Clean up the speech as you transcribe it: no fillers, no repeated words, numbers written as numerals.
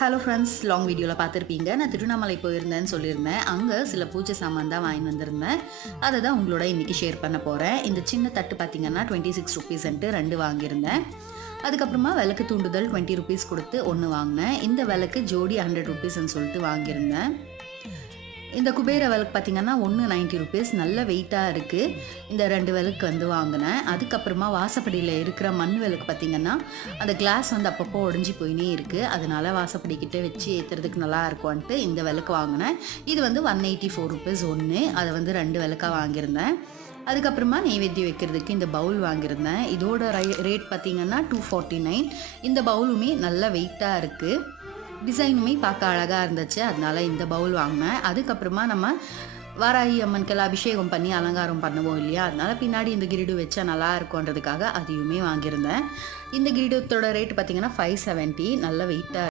Hello friends, long வீடியோவில் பார்த்துருப்பீங்க. நான் திருவண்ணாமலை போயிருந்தேன்னு சொல்லியிருந்தேன். அங்கே சில பூஜை சாமான் தான் வாங்கி வந்திருந்தேன். அதை தான் உங்களோட இன்றைக்கி ஷேர் பண்ண போகிறேன். இந்த சின்ன தட்டு பார்த்தீங்கன்னா 26 ருபீஸ்ன்ட்டு 2 வாங்கியிருந்தேன். அதுக்கப்புறமா விளக்கு தூண்டுதல் 20 ருபீஸ் கொடுத்து 1 வாங்கினேன். இந்த விளக்கு ஜோடி 100 ருபீஸ்ன்னு சொல்லிட்டு வாங்கியிருந்தேன். இந்த குபேர விளக்கு பார்த்திங்கன்னா 90 ருபீஸ், நல்ல வெயிட்டாக இருக்குது. இந்த 2 விளக்கு வந்து வாங்கினேன். அதுக்கப்புறமா வாசப்படியில் இருக்கிற மண் விளக்கு பார்த்திங்கன்னா அந்த கிளாஸ் வந்து அப்பப்போ உடஞ்சி போயினே இருக்குது. அதனால் வாசப்படிக்கிட்ட வச்சு ஏற்றுறதுக்கு நல்லா இருக்கும்ன்ட்டு இந்த விளக்கு வாங்கினேன். இது வந்து 184 ருபீஸ் ஒன்று. அதை வந்து 2 விளக்காக வாங்கியிருந்தேன். அதுக்கப்புறமா நெய்வேத்தியம் வைக்கிறதுக்கு இந்த பவுல் வாங்கியிருந்தேன். இதோட ரேட் பார்த்திங்கன்னா 249. இந்த பவுலுமே நல்ல வெயிட்டாக இருக்குது. டிசைனுமே பார்க்க அழகாக இருந்துச்சு. அதனால் இந்த பவுல் வாங்கினேன். அதுக்கப்புறமா நம்ம வாராகி அம்மனுக்கெல்லாம் அபிஷேகம் பண்ணி அலங்காரம் பண்ணுவோம் இல்லையா, அதனால் பின்னாடி இந்த கிரீடு வச்சா நல்லா இருக்கும்ன்றதுக்காக அதையுமே வாங்கியிருந்தேன். இந்த கிரீடத்தோட ரேட் பார்த்திங்கன்னா 570, நல்ல வெயிட்டாக